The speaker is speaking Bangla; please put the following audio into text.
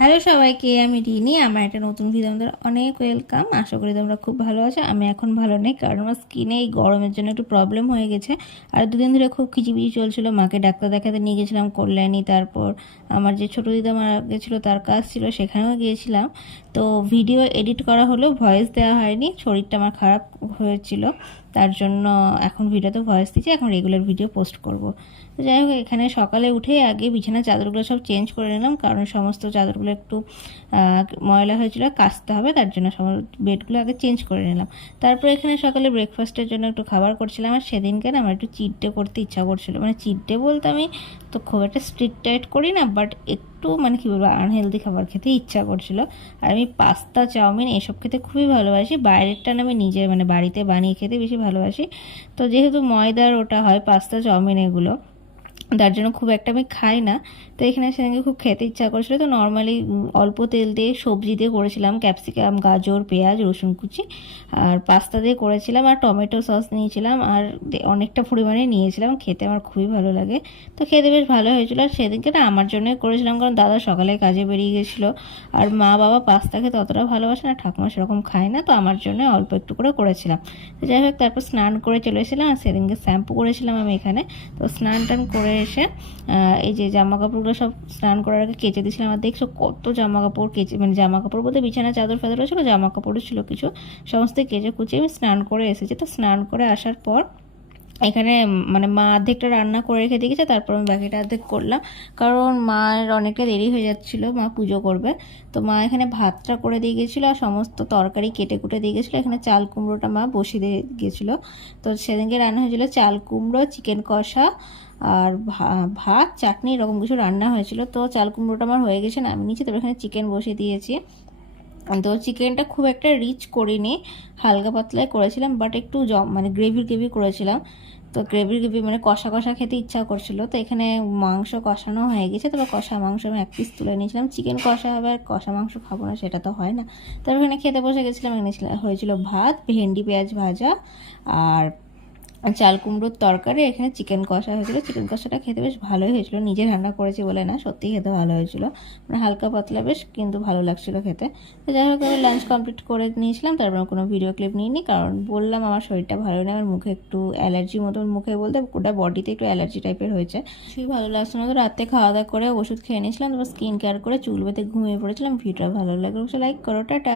হ্যালো সবাইকে, আমি রিনি। আমার একটা নতুন ভিডিও আমাদের অনেক ওয়েলকাম। আশা করি তোমরা খুব ভালো আছো। আমি এখন ভালো নেই, কারণ আমার স্কিনে এই গরমের জন্য একটু প্রবলেম হয়ে গেছে। আর দুদিন ধরে খুব খিচিবিচি চলছিল। মাকে ডাক্তার দেখাতে নিয়ে গেছিলাম কল্যাণী, তারপর আমার যে ছোটো দিদা মারা গেছিলো তার কাজ ছিল, সেখানেও গিয়েছিলাম। তো ভিডিও এডিট করা হলেও ভয়েস দেওয়া হয়নি, শরীরটা আমার খারাপ হয়েছিল, তার জন্য এখন ভিডিওতে ভয়েস দিচ্ছি। এখন রেগুলার ভিডিও পোস্ট করব। তো যাই হোক, এখানে সকালে উঠে আগে বিছানার চাদরগুলো সব চেঞ্জ করে নিলাম, কারণ সমস্ত চাদরগুলো একটু ময়লা হয়েছিল, কাচতে হবে, তার জন্য সমস্ত বেডগুলো আগে চেঞ্জ করে নিলাম। তারপর এখানে সকালে ব্রেকফাস্টের জন্য একটু খাবার করছিলাম। আর সেদিনকে আমার একটু চিট ডে করতে ইচ্ছা করছিল। মানে চিট ডে বলতে আমি তো খুব একটা স্ট্রিক্ট ডায়েট করি না, বাট একটু মানে কী বলবো, আনহেলদি খাবার খেতে ইচ্ছা করছিল। আর আমি পাস্তা, চাউমিন এসব খেতে খুবই ভালোবাসি। বাইরেরটা না আমি নিজে মানে বাড়িতে বানিয়ে খেতে বেশি ভালোবাসি। তো যেহেতু ময়দার ওটা হয় পাস্তা চাউমিন এগুলো, তার জন্য খুব একটা আমি খাই না। তো এখানে সেদিনকে খুব খেতে ইচ্ছা করছিলো, তো নর্মালি অল্প তেল দিয়ে সবজি দিয়ে করেছিলাম, ক্যাপসিকাম, গাজর, পেঁয়াজ, রসুন কুচি, আর পাস্তা দিয়ে করেছিলাম, আর টমেটো সস নিয়েছিলাম, আর অনেকটা পরিমাণে নিয়েছিলাম। খেতে আমার খুবই ভালো লাগে। তো খেতে বেশ ভালো হয়েছিল। আর সেদিনকে না আমার জন্যই করেছিলাম, কারণ দাদা সকালে কাজে বেরিয়ে গেছিলো। আর মা বাবা পাস্তা খেতে অতটা ভালোবাসে না, ঠাকুমা সেরকম খায় না, তো আমার জন্য অল্প একটু করে করেছিলাম। তো যাই হোক, তারপর স্নান করে চলে এসেছিলাম। আর সেদিনকে শ্যাম্পু করেছিলাম আমি এখানে। তো স্নান টান করে এসে এই যে জামা কাপড়গুলো সব স্নান করার আগে কেচে দিয়েছিলাম। আর দেখছো কত জামা কাপড় কেচে, মানে জামা কাপড় বলতে বিছানা চাদর ফাদরও ছিল, জামা কাপড়ও ছিল কিছু, সমস্ত কেচে কুচে আমি স্নান করে এসেছি। তো স্নান করে আসার পর এখানে মানে মা অর্ধেকটা রান্না করে রেখে দিয়েছে, তারপর আমি বাকিটা অর্ধেক করলাম, কারণ মায়ের অনেকটা দেরি হয়ে যাচ্ছিলো, মা পুজো করবে। তো মা এখানে ভাতটা করে দিয়ে গেছিলো, আর সমস্ত তরকারি কেটে কুটে দিয়ে গেছিলো। এখানে চাল কুমড়োটা মা বসিয়ে দিয়ে গেছিলো। তো সেদিনকে রান্না হয়েছিল চাল কুমড়ো, চিকেন কষা, আর ভাত, চাটনি, এরকম কিছু রান্না হয়েছিল। তো চাল কুমড়োটা আমার হয়ে গেছে, আমি নিচে, তো এখানে চিকেন বসিয়ে দিয়েছি। তো চিকেনটা খুব একটা রিচ করিনি, হালকা পাতলাই করেছিলাম, বাট একটু মানে গ্রেভি করেছিলাম। তো গ্রেভি মানে কষা কষা খেতে ইচ্ছা করছিল। তো এখানে মাংস কষানো হয়ে গেছে, তবে কষা মাংস আমি এক পিস তুলে নিয়েছিলাম। চিকেন কষা হবে আর কষা মাংস খাবো না, সেটা তো হয় না। তারপর এখানে খেতে বসে গেছিলাম। এখানে হয়েছিল ভাত, ভেন্ডি পেঁয়াজ ভাজা, আর চাল কুমড়োর তরকারি। এখানে চিকেন কষা হয়েছিল। চিকেন কষাটা খেতে বেশ ভালোই হয়েছিল, নিজে রান্না করেছি বলে না, সত্যিই খেতে ভালো হয়েছিল। মানে হালকা পাতলা বেশ, কিন্তু ভালো লাগছিল খেতে। তো যাই হোক, আমি লাঞ্চ কমপ্লিট করে নিয়েছিলাম। তারপর কোনো ভিডিও ক্লিপ নিইনি, কারণ বললাম আমার শরীরটা ভালো নেই, আমার মুখে একটু অ্যালার্জি মতন, মুখে বলতে গোটা বডিতে একটু অ্যালার্জি টাইপের হয়েছে, কিছুই ভালো লাগছে না। তো রাতে খাওয়া দাওয়া করে ওষুধ খেয়ে নিয়েছিলাম, তারপর স্কিন কেয়ার করে চুল বেঁধে ঘুমিয়ে পড়েছিলাম। ভিডিওটা ভালো লাগলে অবশ্যই লাইক করো, টাটা।